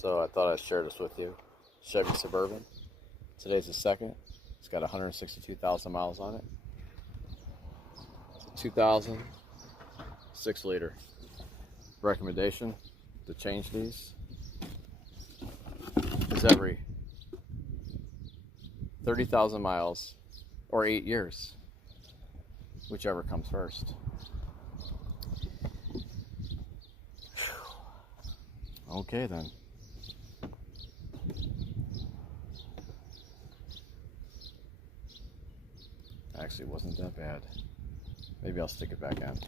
So I thought I'd share this with you. Chevy Suburban. Today's the 2nd. It's got 162,000 miles on it. It's a 2000 6-liter. Recommendation to change these is every 30,000 miles or 8 years, whichever comes first. Okay then. Actually, it wasn't that bad. Maybe I'll stick it back in.